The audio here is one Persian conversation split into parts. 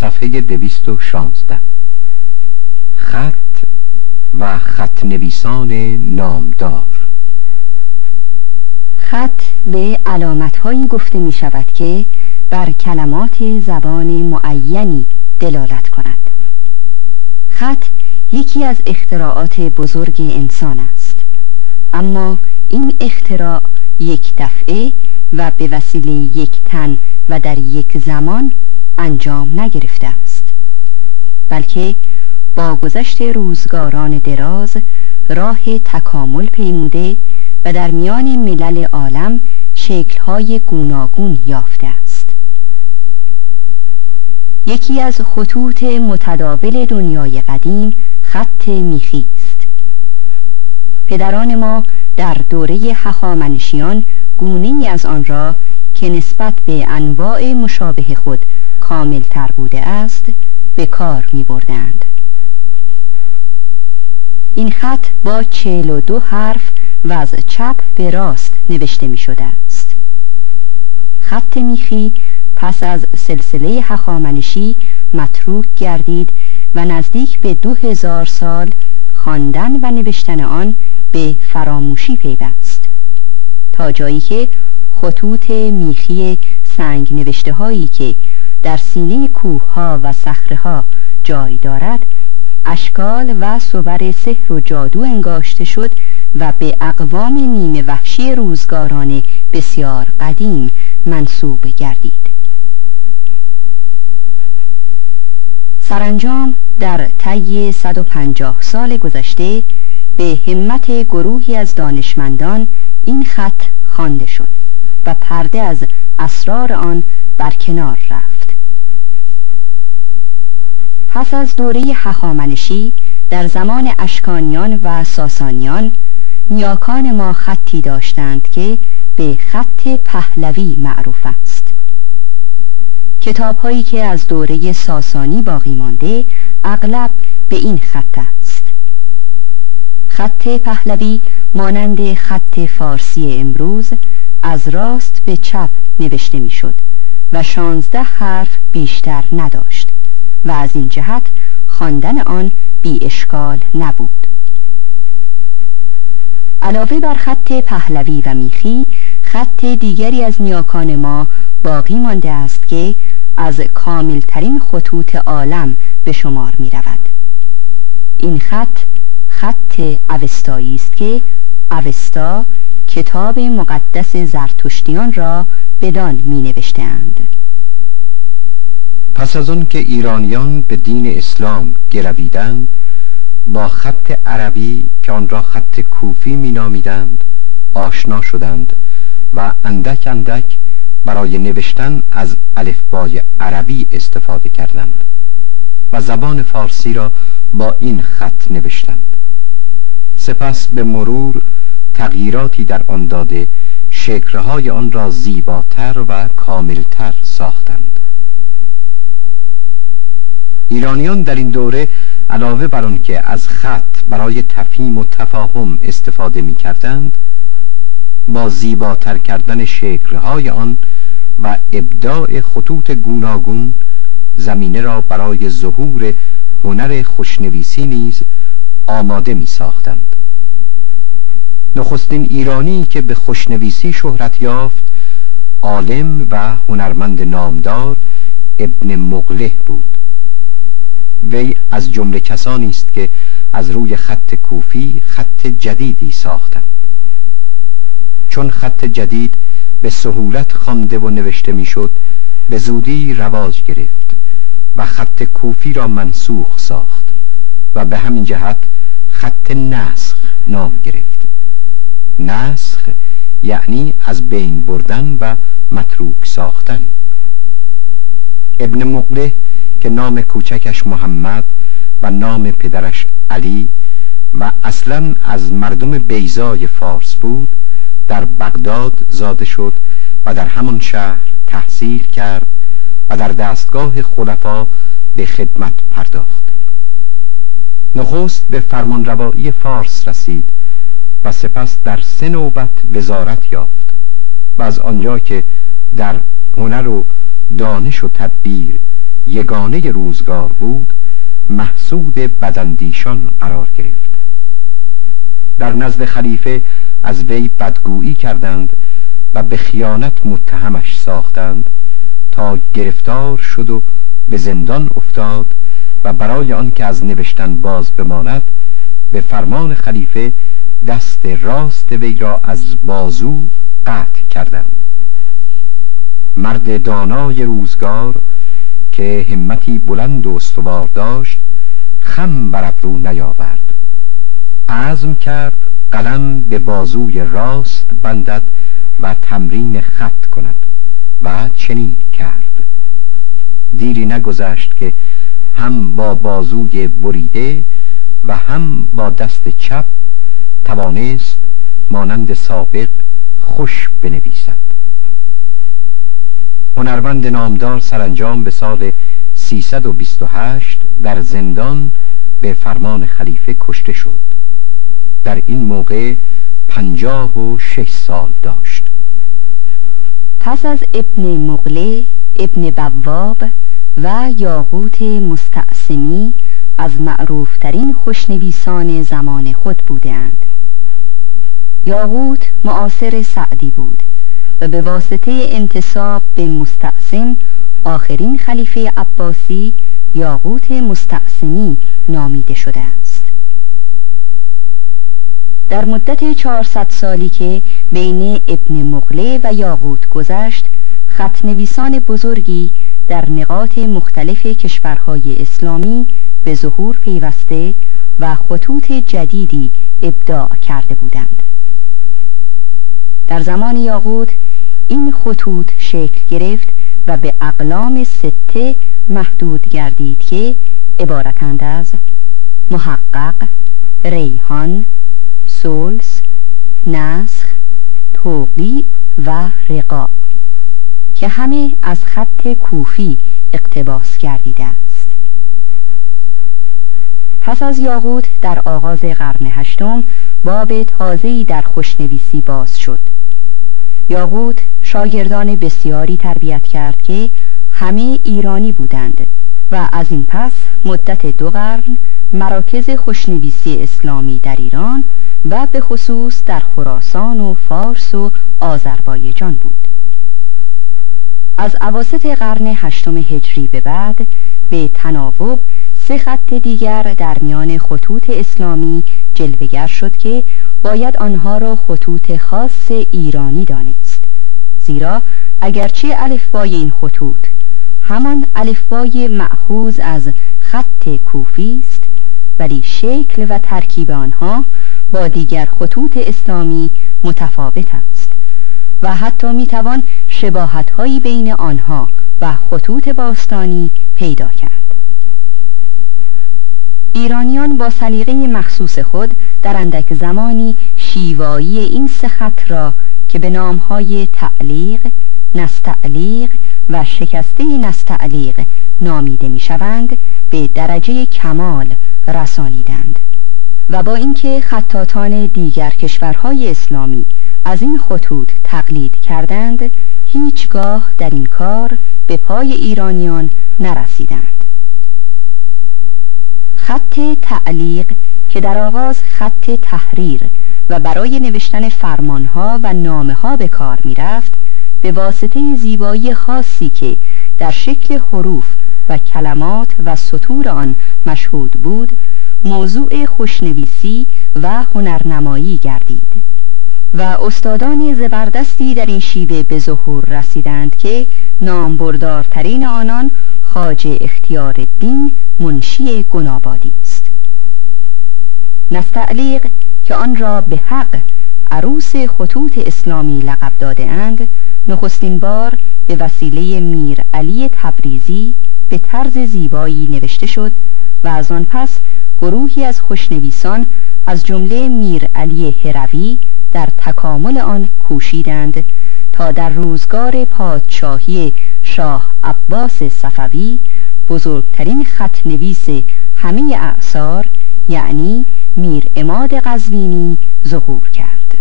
صفحه 216. خط و خط نویسان نامدار. خط به علامت‌هایی گفته می شود که بر کلمات زبان معینی دلالت کند. خط یکی از اختراعات بزرگ انسان است، اما این اختراع یک دفعه و به وسیله یک تن و در یک زمان انجام نگرفته است، بلکه با گذشت روزگاران دراز راه تکامل پیموده و در میان ملل عالم شکل‌های گوناگون یافته است. یکی از خطوط متداول دنیای قدیم خط میخی است. پدران ما در دوره هخامنشیان گونه‌ای از آن را که نسبت به انواع مشابه خود کامل تر بوده است به کار می بردند. این خط با 42 حرف و از چپ به راست نوشته می شده است. خط میخی پس از سلسله هخامنشی متروک گردید و نزدیک به 2000 سال خواندن و نوشتن آن به فراموشی پیوست، تا جایی که خطوط میخی سنگ نوشته هایی که در سینه کوه ها و صخره ها جای دارد اشکال و صور سحر و جادو انگاشته شد و به اقوام نیمه وحشی روزگاران بسیار قدیم منسوب گردید. سرانجام در طی 150 سال گذشته به همت گروهی از دانشمندان این خط خوانده شد و پرده از اسرار آن برکنار رفت. پس از دوره هخامنشی در زمان اشکانیان و ساسانیان نیاکان ما خطی داشتند که به خط پهلوی معروف است. کتاب‌هایی که از دوره ساسانی باقی مانده اغلب به این خط است. خط پهلوی مانند خط فارسی امروز از راست به چپ نوشته میشد و 16 حرف بیشتر نداشت و از این جهت خواندن آن بی اشکال نبود. علاوه بر خط پهلوی و میخی، خط دیگری از نیاکان ما باقی مانده است که از کاملترین خطوط عالم به شمار می رود. این خط اوستایی است که اوستا کتاب مقدس زرتشتیان را بدان می نوشته‌اند. پس از آن که ایرانیان به دین اسلام گرویدند، با خط عربی که آن را خط کوفی می نامیدند آشنا شدند و اندک اندک برای نوشتن از الفبای عربی استفاده کردند و زبان فارسی را با این خط نوشتند. سپس به مرور تغییراتی در آن داده شکل‌های آن را زیباتر و کاملتر ساختند. ایرانیان در این دوره علاوه بر آن که از خط برای تفهیم و تفاهم استفاده می کردند، با زیباتر کردن شکل‌های آن و ابداع خطوط گوناگون زمینه را برای ظهور هنر خوشنویسی نیز آماده می ساختند. نخستین ایرانی که به خوشنویسی شهرت یافت عالم و هنرمند نامدار ابن مقله بود. وی از جمله کسانی است که از روی خط کوفی خط جدیدی ساختند. چون خط جدید به سهولت خوانده و نوشته میشد، به زودی رواج گرفت و خط کوفی را منسوخ ساخت و به همین جهت خط نسخ نام گرفت. نسخ یعنی از بین بردن و متروک ساختن. ابن مقله که نام کوچکش محمد و نام پدرش علی و اصلا از مردم بیضای فارس بود، در بغداد زاده شد و در همان شهر تحصیل کرد و در دستگاه خلفا به خدمت پرداخت. نخست به فرمانروایی فارس رسید و سپس در 3 نوبت وزارت یافت و از آنجا که در هنر و دانش و تدبیر یگانه روزگار بود محسود بداندیشان قرار گرفت. در نزد خلیفه از وی بدگویی کردند و به خیانت متهمش ساختند تا گرفتار شد و به زندان افتاد و برای آنکه از نوشتن باز بماند به فرمان خلیفه دست راست وی را از بازو قطع کردند. مرد دانای روزگار که همتی بلند و استوار داشت خم بر ابرو نیاورد، عزم کرد قلم به بازوی راست بندد و تمرین خط کند و چنین کرد. دیری نگذشت که هم با بازوی بریده و هم با دست چپ توانست مانند سابق خوش بنویسد. هنرمند نامدار سرانجام به سال 328 در زندان به فرمان خلیفه کشته شد. در این موقع 56 سال داشت. پس از ابن مغله، ابن بواب و یاقوت مستعصمی از معروفترین خوشنویسان زمان خود بودند. یاقوت معاصر سعدی بود و به واسطه انتساب به مستعصم آخرین خلیفه عباسی یاقوت مستعصمی نامیده شده است. در مدت 400 سالی که بین ابن مغله و یاقوت گذشت، خط‌نویسان بزرگی در نقاط مختلف کشورهای اسلامی به ظهور پیوسته و خطوط جدیدی ابداع کرده بودند. در زمان یاقوت این خطوط شکل گرفت و به اقلام 6 محدود گردید که عبارتند از محقق، ریحان، سلس، نسخ، توقیع و رقاع که همه از خط کوفی اقتباس گردیده است. پس از یاقوت در آغاز قرن 8 باب تازه‌ای در خوشنویسی باز شد. یاقوت شاگردان بسیاری تربیت کرد که همه ایرانی بودند و از این پس مدت 2 قرن مراکز خوشنویسی اسلامی در ایران و به خصوص در خراسان و فارس و آذربایجان بود. از اواسط قرن 8 هجری به بعد به تناوب 3 خط دیگر در میان خطوط اسلامی جلوه‌گر شد که باید آنها را خطوط خاص ایرانی دانست، زیرا اگرچه الفبای این خطوط همان الفبای مأخوذ از خط کوفی است، ولی شکل و ترکیب آنها با دیگر خطوط اسلامی متفاوت است و حتی میتوان شباهت‌هایی بین آنها و خطوط باستانی پیدا کرد. ایرانیان با سلیقه مخصوص خود در اندک زمانی شیوایی این 3 خط را که به نامهای تعلیق، نستعلیق و شکسته نستعلیق نامیده میشوند به درجه کمال رسانیدند و با اینکه خطاطان دیگر کشورهای اسلامی از این خطوط تقلید کردند، هیچگاه در این کار به پای ایرانیان نرسیدند. خط تعلیق که در آغاز خط تحریر و برای نوشتن فرمانها و نامه‌ها به کار می‌رفت، به واسطه زیبایی خاصی که در شکل حروف و کلمات و سطور آن مشهود بود، موضوع خوشنویسی و هنرنمایی گردید و استادان زبردستی در این شیوه به ظهور رسیدند که نامبردارترین آنان خواجه اختیارالدین منشی گنابادی است. نستعلیق که آن را به حق عروس خطوط اسلامی لقب داده اند، نخستین بار به وسیله میر علی تبریزی به طرز زیبایی نوشته شد و از آن پس گروهی از خوشنویسان از جمله میر علی هروی در تکامل آن کوشیدند تا در روزگار پادشاهی شاه عباس صفوی بزرگترین خط نویس همه اعصار یعنی میر عماد قزوینی ظهور کرد.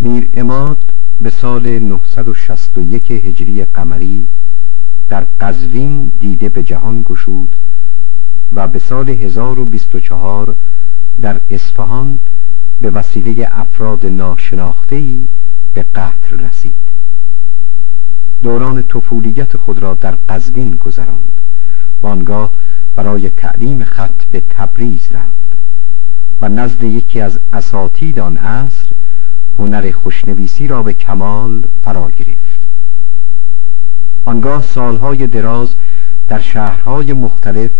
میر عماد به سال 961 هجری قمری در قزوین دیده به جهان گشود و به سال 1024 در اصفهان به وسیله افراد ناشناخته‌ای به قتل رسید. دوران طفولیت خود را در قزوین گذراند و آنگاه برای تعلیم خط به تبریز رفت و نزد یکی از اساتید آن عصر هنر خوشنویسی را به کمال فرا گرفت. آنگاه سالهای دراز در شهرهای مختلف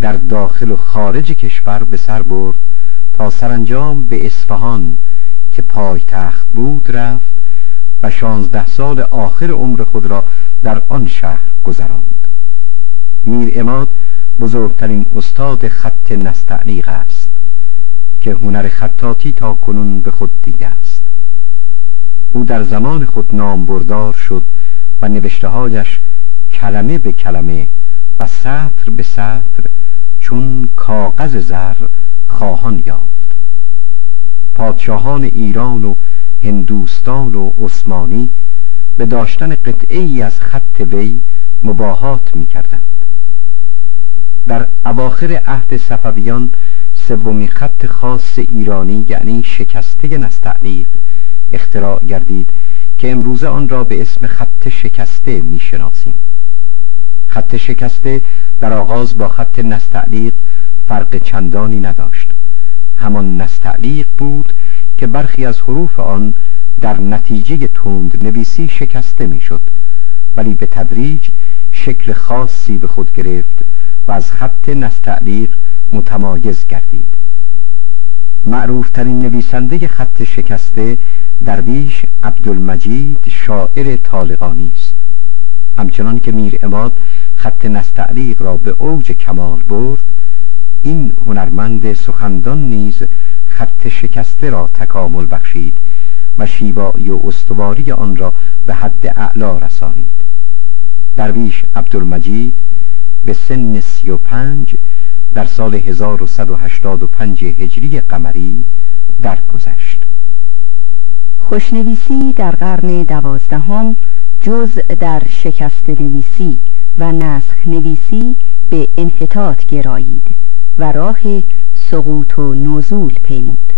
در داخل و خارج کشور به سر برد تا سرانجام به اصفهان که پایتخت بود رفت و 16 سال آخر عمر خود را در آن شهر گذراند. میر عماد بزرگترین استاد خط نستعلیق است که هنر خطاطی تا کنون به خود دیده است. او در زمان خود نامبردار شد و نوشته‌هایش کلمه به کلمه و سطر به سطر چون کاغذ زر خواهان یافت. پادشاهان ایران و هندوستان و عثمانی به داشتن قطعه‌ای از خط وی مباهات می‌کردند. در اواخر عهد صفویان سومین خط خاص ایرانی یعنی شکسته نستعلیق اختراع گردید که امروزه آن را به اسم خط شکسته می‌شناسیم. خط شکسته در آغاز با خط نستعلیق فرق چندانی نداشت. همان نستعلیق بود که برخی از حروف آن در نتیجه تند نویسی شکسته میشد، ولی به تدریج شکل خاصی به خود گرفت و از خط نستعلیق متمایز گردید. معروف ترین نویسنده خط شکسته درویش عبدالمجید شاعر طالقانی است. همچنان که میر عماد خط نستعلیق را به اوج کمال برد، این هنرمند سخندان نیز خط شکسته را تکامل بخشید و شیوایی و استواری آن را به حد اعلا رسانید. درویش عبدالمجید به سن 35 در سال 1185 هجری قمری درگذشت. خوشنویسی در قرن 12 جز در شکست نویسی و نسخ نویسی به انحطاط گرایید و راه سقوط و نزول پیمود.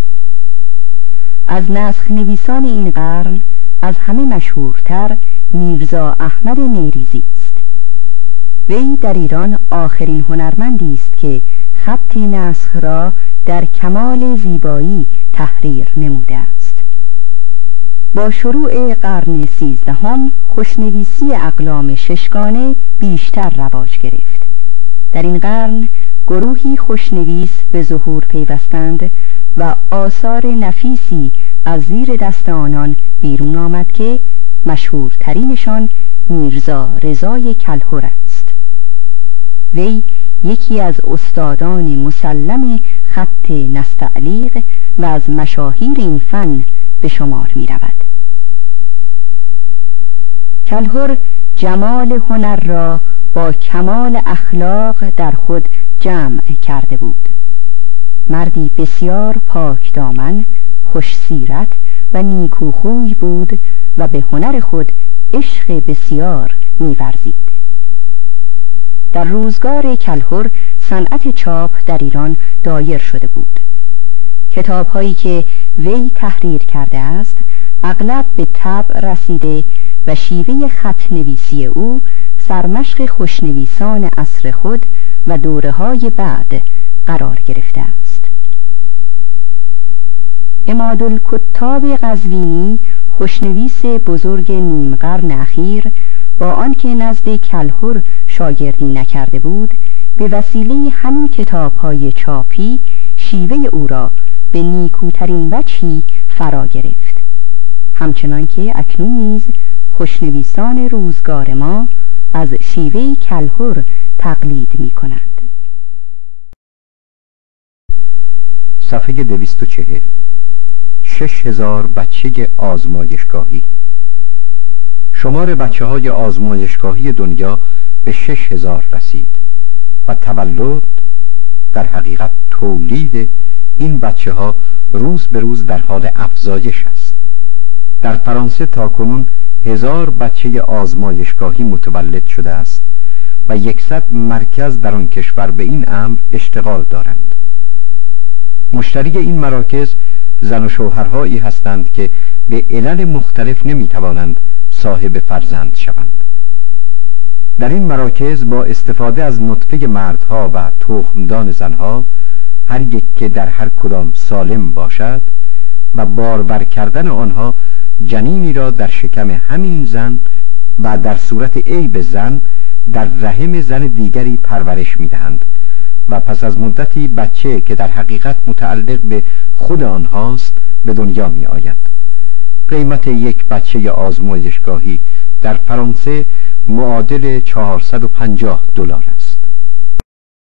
از نسخ نویسان این قرن از همه مشهورتر میرزا احمد نیریزی است. وی در ایران آخرین هنرمندی است که خط نسخ را در کمال زیبایی تحریر نموده است. با شروع قرن 13 خوشنویسی اقلام ششگانه بیشتر رواج گرفت. در این قرن گروهی خوشنویس به ظهور پیوستند و آثار نفیسی از زیر دست آنان بیرون آمد که مشهورترینشان میرزا رضای کلهر است. وی یکی از استادان مسلم خط نستعلیق و از مشاهیر این فن به شمار می رود. کلهر جمال هنر را با کمال اخلاق در خود جمع کرده بود. مردی بسیار پاک دامن، خوش سیرت و نیکوخوی بود و به هنر خود عشق بسیار می‌ورزید. در روزگار کلهر صنعت چاپ در ایران دایر شده بود. کتاب‌هایی که وی تحریر کرده است اغلب به طبع رسیده و شیوه خط نویسی او سرمشق خوشنویسان عصر خود و دوره‌های بعد قرار گرفته است. عمادالکتاب قزوینی خوشنویس بزرگ نیم قرن اخیر با آنکه نزد کلهر شاگردی نکرده بود، به وسیله همین کتاب‌های چاپی شیوه او را به نیکوترین وجهی فرا گرفت. همچنان که اکنون نیز خوشنویسان روزگار ما از شیوه کلهر تقلید می کنند. صفحه 240. 6000 بچه آزمایشگاهی. شمار بچه‌های آزمایشگاهی دنیا به 6000 رسید و تولد، در حقیقت تولید این بچه‌ها روز به روز در حال افزایش است. در فرانسه تاکنون 1000 بچه آزمایشگاهی متولد شده است و 100 مرکز در آن کشور به این امر اشتغال دارند. مشتری این مراکز زن و شوهرهایی هستند که به علل مختلف نمیتوانند صاحب فرزند شوند. در این مراکز با استفاده از نطفه مردها و تخمدان زنها، هر یک که در هر کدام سالم باشد، و بارور کردن آنها جنینی را در شکم همین زن و در صورت عیب زن در رحم زن دیگری پرورش می‌دهند و پس از مدتی بچه که در حقیقت متعلق به خود آنهاست به دنیا می آید. قیمت یک بچه آزمایشگاهی در فرانسه معادل $450 است.